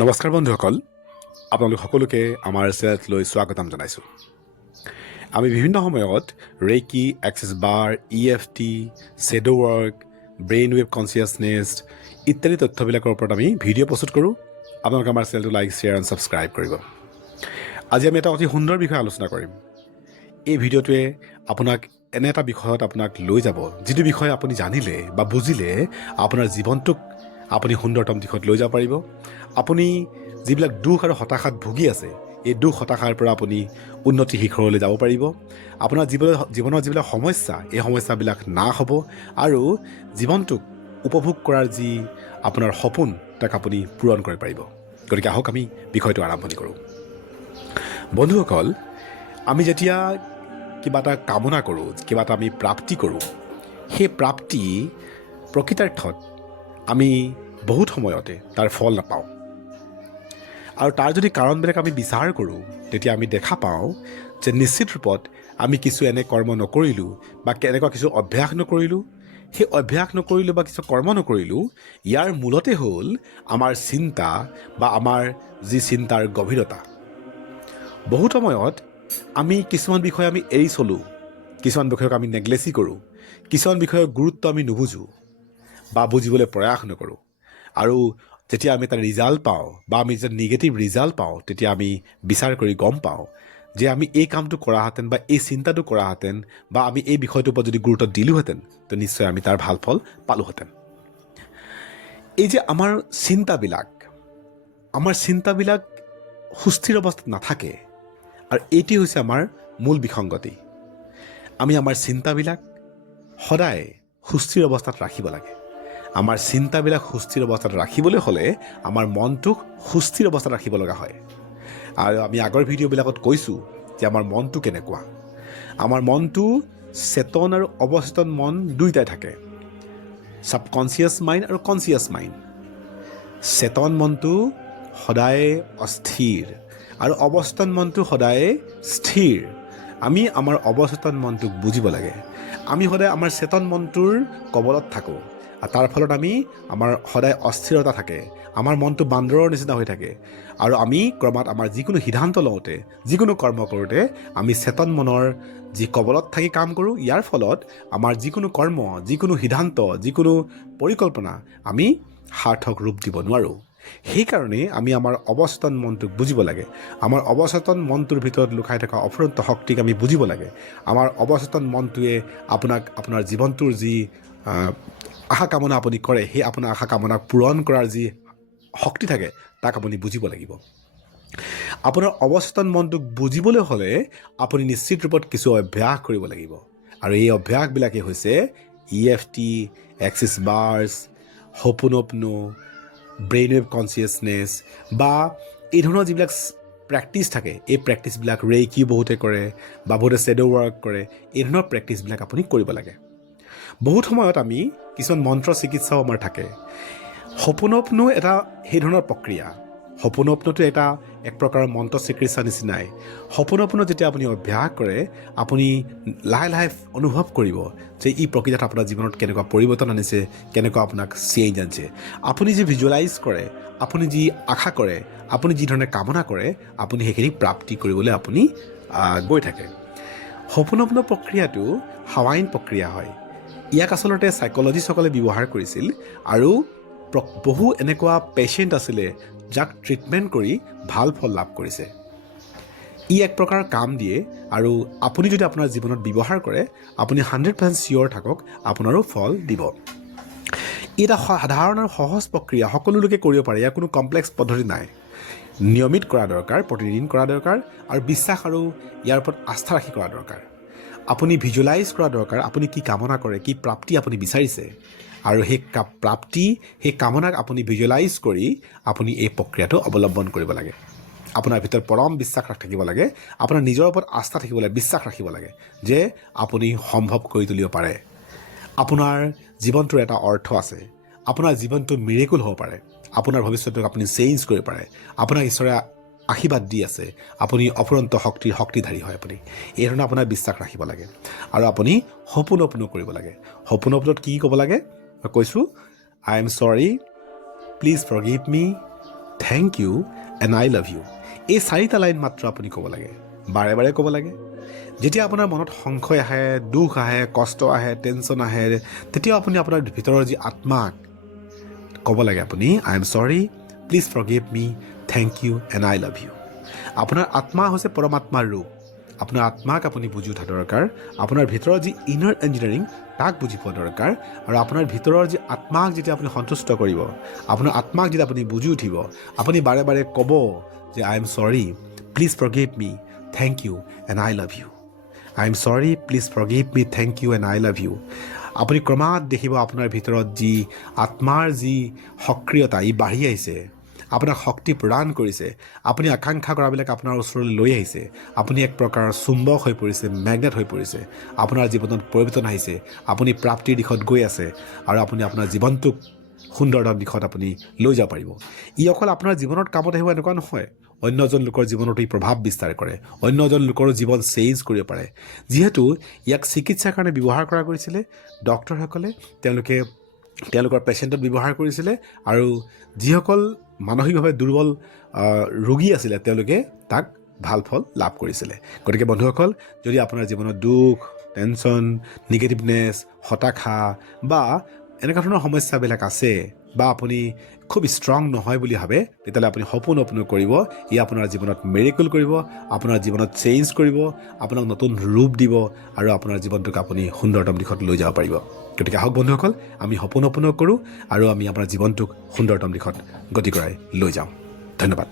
নমস্কাৰ বন্ধুসকল, আপোনালোক সকলোকে আমাৰ চেনেললৈ স্বাগতম জনাইছোঁ। আমি বিভিন্ন সময়ত ৰেকি, এক্সেছ বাৰ, EFT, shadow work, brain wave consciousness ইত্যাদি তথ্যবিলাকৰ ওপৰত আমি ভিডিঅ' প্ৰস্তুত কৰোঁ। আপোনালোকে আমাৰ চেনেলটো লাইক, শ্বেয়াৰ এণ্ড ছাবস্ক্ৰাইব কৰিব। আজি আমি এটা অতি সুন্দৰ বিষয়ে আলোচনা কৰিম। এই ভিডিঅ'টোৱে আপোনাক এনে এটা বিষয়ত আপোনাক লৈ যাব, যিটো বিষয়ে আপুনি জানিলে বা বুজিলে আপোনাৰ জীৱনটোক আপুনি সুন্দৰতম দিশত লৈ যাব পাৰিব। আপুনি যিবিলাক দুখ আৰু হতাশাত ভুগি আছে, এই দুখ হতাশাৰ পৰা আপুনি উন্নতি শিখৰলৈ যাব পাৰিব। আপোনাৰ জীৱনৰ যিবিলাক সমস্যা, এই সমস্যাবিলাক নাশ হ'ব আৰু জীৱনটোক উপভোগ কৰাৰ যি আপোনাৰ সপোন, তাক আপুনি পূৰণ কৰিব পাৰিব। গতিকে আহক আমি বিষয়টো আৰম্ভণি কৰোঁ। বন্ধুসকল, আমি যেতিয়া কিবা এটা কামনা কৰোঁ, কিবা এটা আমি প্ৰাপ্তি কৰোঁ, সেই প্ৰাপ্তি প্ৰকৃতাৰ্থত আমি বহুত সময়তে তাৰ ফল নাপাওঁ। আৰু তাৰ যদি কাৰণবিলাক আমি বিচাৰ কৰোঁ, তেতিয়া আমি দেখা পাওঁ যে নিশ্চিত ৰূপত আমি কিছু এনে কৰ্ম নকৰিলোঁ বা এনেকুৱা কিছু অভ্যাস নকৰিলোঁ। সেই অভ্যাস নকৰিলোঁ বা কিছু কৰ্ম নকৰিলোঁ, ইয়াৰ মূলতে হ'ল আমাৰ চিন্তা বা আমাৰ যি চিন্তাৰ গভীৰতা। বহুত সময়ত আমি কিছুমান বিষয় আমি এৰি চলোঁ, কিছুমান বিষয়ক আমি নেগলেচি কৰোঁ, কিছুমান বিষয়ৰ গুৰুত্ব আমি নুবুজোঁ বা বুজিবলৈ প্ৰয়াস নকৰোঁ। আৰু যেতিয়া আমি এটা ৰিজাল্ট পাওঁ বা আমি যেতিয়া নিগেটিভ ৰিজাল্ট পাওঁ, তেতিয়া আমি বিচাৰ কৰি গম পাওঁ যে আমি এই কামটো কৰাহেঁতেন বা এই চিন্তাটো কৰাহেঁতেন বা আমি এই বিষয়টোৰ ওপৰত যদি গুৰুত্ব দিলোঁহেঁতেন, তো নিশ্চয় আমি তাৰ ভাল ফল পালোঁহেঁতেন। এই যে আমাৰ চিন্তাবিলাক সুস্থিৰ অৱস্থাত নাথাকে, আৰু এইটোৱে হৈছে আমাৰ মূল বিসংগতি। আমি আমাৰ চিন্তাবিলাক সদায় সুস্থিৰ অৱস্থাত ৰাখিব লাগে। আমাৰ চিন্তাবিলাক সুস্থিৰ অৱস্থাত ৰাখিবলৈ হ'লে আমাৰ মনটোক সুস্থিৰ অৱস্থাত ৰাখিব লগা হয়। আৰু আমি আগৰ ভিডিঅ'বিলাকত কৈছোঁ যে আমাৰ মনটো কেনেকুৱা। আমাৰ মনটো চেতন আৰু অৱচেতন মন দুয়োটাই থাকে, ছাবকনচিয়াছ মাইণ্ড আৰু কনচিয়াছ মাইণ্ড। চেতন মনটো সদায় অস্থিৰ আৰু অৱচেতন মনটো সদায় স্থিৰ। আমি আমাৰ অৱচেতন মনটোক বুজিব লাগে। আমি সদায় আমাৰ চেতন মনটোৰ কবলত থাকোঁ, আৰু তাৰ ফলত আমাৰ সদায় অস্থিৰতা থাকে, আমাৰ মনটো বান্দৰৰ নিচিনা হৈ থাকে। আৰু আমি ক্ৰমাৎ আমাৰ যিকোনো সিদ্ধান্ত লওঁতে, যিকোনো কৰ্ম কৰোঁতে আমি চেতন মনৰ যি কবলত থাকি কাম কৰোঁ। ইয়াৰ ফলত আমাৰ যিকোনো কৰ্ম, যিকোনো সিদ্ধান্ত, যিকোনো পৰিকল্পনা আমি সাৰ্থক ৰূপ দিব নোৱাৰোঁ। সেইকাৰণে আমি আমাৰ অৱচেতন মনটোক বুজিব লাগে। আমাৰ অৱচেতন মনটোৰ ভিতৰত লুকাই থকা অফুৰন্ত শক্তিক আমি বুজিব লাগে। আমাৰ অৱচেতন মনটোৱে আপোনাৰ জীৱনটোৰ যি আশা কামনা আপুনি কৰে, সেই আপোনাৰ আশা কামনাক পূৰণ কৰাৰ যি শক্তি থাকে, তাক আপুনি বুজিব লাগিব। আপোনাৰ অৱচেতন মনটোক বুজিবলৈ হ'লে আপুনি নিশ্চিত ৰূপত কিছু অভ্যাস কৰিব লাগিব। আৰু এই অভ্যাসবিলাকেই হৈছে EFT, access bars, ho'oponopono, brain wave consciousness বা এই ধৰণৰ যিবিলাক প্ৰেক্টিছ থাকে, এই প্ৰেক্টিছবিলাক ৰেকি বহুতে কৰে বা বহুতে শ্বেডো ৱৰ্ক কৰে। এই ধৰণৰ প্ৰেক্টিছবিলাক আপুনি কৰিব লাগে। বহুত সময়ত আমি কিছুমান মন্ত্ৰ চিকিৎসাও আমাৰ থাকে। হোপোনোপনো এটা সেই ধৰণৰ প্ৰক্ৰিয়া। হোপোনোপনোটো এক প্ৰকাৰৰ মন্ত্ৰ চিকিৎসা নিচিনাই। হোপোনোপনো যেতিয়া আপুনি অভ্যাস কৰে, আপুনি লাহে লাহে অনুভৱ কৰিব যে ই প্ৰকৃতত আপোনাৰ জীৱনত কেনেকুৱা পৰিৱৰ্তন আনিছে, কেনেকুৱা আপোনাক চেঞ্জ আনিছে। আপুনি যি ভিজুৱেলাইজ কৰে, আপুনি যি আশা কৰে, আপুনি যি ধৰণে কামনা কৰে, আপুনি সেইখিনি প্ৰাপ্তি কৰিবলৈ আপুনি গৈ থাকে। হোপোনোপনো প্ৰক্ৰিয়াটো হাৱাইন প্ৰক্ৰিয়া হয়। ইয়াক আচলতে চাইক'লজিষ্টসকলে ব্যৱহাৰ কৰিছিল, আৰু বহু এনেকুৱা পেচেণ্ট আছিলে যাক ট্ৰিটমেণ্ট কৰি ভাল ফল লাভ কৰিছে। ই এক প্ৰকাৰ কাম দিয়ে, আৰু আপুনি যদি আপোনাৰ জীৱনত ব্যৱহাৰ কৰে, আপুনি 100% চিয়'ৰ থাকক আপোনাৰো ফল দিব। ই এটা সাধাৰণ আৰু সহজ প্ৰক্ৰিয়া, সকলো লোকে কৰিব পাৰে। ইয়াৰ কোনো কমপ্লেক্স পদ্ধতি নাই। নিয়মিত কৰা দৰকাৰ, প্ৰতিদিন কৰা দৰকাৰ, আৰু বিশ্বাস আৰু ইয়াৰ ওপৰত আস্থা ৰাখি কৰা দৰকাৰ। আপুনি ভিজুৱেলাইজ কৰা দৰকাৰ, আপুনি কি কামনা কৰে, কি প্ৰাপ্তি আপুনি বিচাৰিছে, আৰু সেই কামনাক আপুনি ভিজুৱেলাইজ কৰি আপুনি এই প্ৰক্ৰিয়াটো অৱলম্বন কৰিব লাগে। আপোনাৰ ভিতৰত পৰম বিশ্বাস থাকিব লাগে, আপোনাৰ নিজৰ ওপৰত আস্থা থাকিব লাগে, বিশ্বাস ৰাখিব লাগে যে আপুনি সম্ভৱ কৰি তুলিব পাৰে। আপোনাৰ জীৱনটোৰ এটা অৰ্থ আছে। আপোনাৰ জীৱনটো মিৰেকুল হ'ব পাৰে। আপোনাৰ ভৱিষ্যতক আপুনি চেঞ্জ কৰিব পাৰে। আপোনাক ঈশ্বৰে আশীৰ্বাদ দি আছে। আপুনি অফুৰন্ত শক্তিধাৰী হয়। আপুনি এই ধৰণে আপোনাৰ বিশ্বাস ৰাখিব লাগে, আৰু আপুনি হোপোনোপনো কৰিব লাগে। হোপোনোপনোত কি ক'ব লাগে? কৈছোঁ, I am sorry, please forgive me, thank you and I love you. এই 4টা লাইন মাত্ৰ আপুনি ক'ব লাগে, বাৰে বাৰে ক'ব লাগে। যেতিয়া আপোনাৰ মনত সংশয় আহে, দুখ আহে, কষ্ট আহে, টেনশ্যন আহে, তেতিয়াও আপুনি আপোনাৰ ভিতৰৰ যি আত্মাক ক'ব লাগে আপুনি, I am sorry, please forgive me, thank you and I love you. আপোনাৰ আত্মা হৈছে পৰমাত্মাৰ ৰূপ। আপোনাৰ আত্মাক আপুনি বুজি উঠা দৰকাৰ। আপোনাৰ ভিতৰৰ যি ইনাৰ ইঞ্জিনিয়াৰিং তাক বুজি পোৱা দৰকাৰ। আৰু আপোনাৰ ভিতৰৰ যি আত্মাক যেতিয়া আপুনি সন্তুষ্ট কৰিব, আপোনাৰ আত্মাক যেতিয়া আপুনি বুজি উঠিব, আপুনি বাৰে বাৰে ক'ব যে I am sorry, please forgive me, thank you and I love you. I am sorry, please forgive me, thank you and I love you. আপুনি ক্ৰমাৎ দেখিব আপোনাৰ ভিতৰত যি আত্মাৰ যি সক্ৰিয়তা ই বাঢ়ি আহিছে, আপোনাক শক্তি প্ৰদান কৰিছে। আপুনি আকাংক্ষা কৰাবিলাক আপোনাৰ ওচৰলৈ লৈ আহিছে। আপুনি এক প্ৰকাৰৰ চুম্বক হৈ পৰিছে, মেগনেট হৈ পৰিছে। আপোনাৰ জীৱনত পৰিৱৰ্তন আহিছে। আপুনি প্ৰাপ্তিৰ দিশত গৈ আছে আৰু আপুনি আপোনাৰ জীৱনটোক সুন্দৰতম দিশত আপুনি লৈ যাব পাৰিব। ই অকল আপোনাৰ জীৱনত কামত আহিব এনেকুৱা নহয়, অন্য এজন লোকৰ জীৱনতো ই প্ৰভাৱ বিস্তাৰ কৰে। অন্য এজন লোকৰো জীৱন চেঞ্জ কৰিব পাৰে। যিহেতু ইয়াক চিকিৎসাৰ কাৰণে ব্যৱহাৰ কৰা গৈছিলে, ডক্তৰসকলে তেওঁলোকৰ পেচেণ্টত ব্যৱহাৰ কৰিছিলে, আৰু যিসকল মানসিকভাৱে দুৰ্বল ৰোগী আছিলে তেওঁলোকে তাক ভাল ফল লাভ কৰিছিলে। গতিকে বন্ধুসকল, যদি আপোনাৰ জীৱনত দুখ, টেনশ্যন, নিগেটিভনেছ, হতাশা বা এনেকুৱা ধৰণৰ সমস্যাবিলাক আছে, বা আপুনি খুব ষ্ট্ৰং নহয় বুলি ভাবে, তেতিয়াহ'লে আপুনি সপোন কৰিব। ই আপোনাৰ জীৱনত মেৰিকল কৰিব, আপোনাৰ জীৱনত চেঞ্জ কৰিব, আপোনাক নতুন ৰূপ দিব, আৰু আপোনাৰ জীৱনটোক আপুনি সুন্দৰতম দিশত লৈ যাব পাৰিব। গতিকে আহক বন্ধুসকল, আমি সপোন কৰোঁ আৰু আমি আমাৰ জীৱনটোক সুন্দৰতম দিশত গতি কৰাই লৈ যাওঁ। ধন্যবাদ।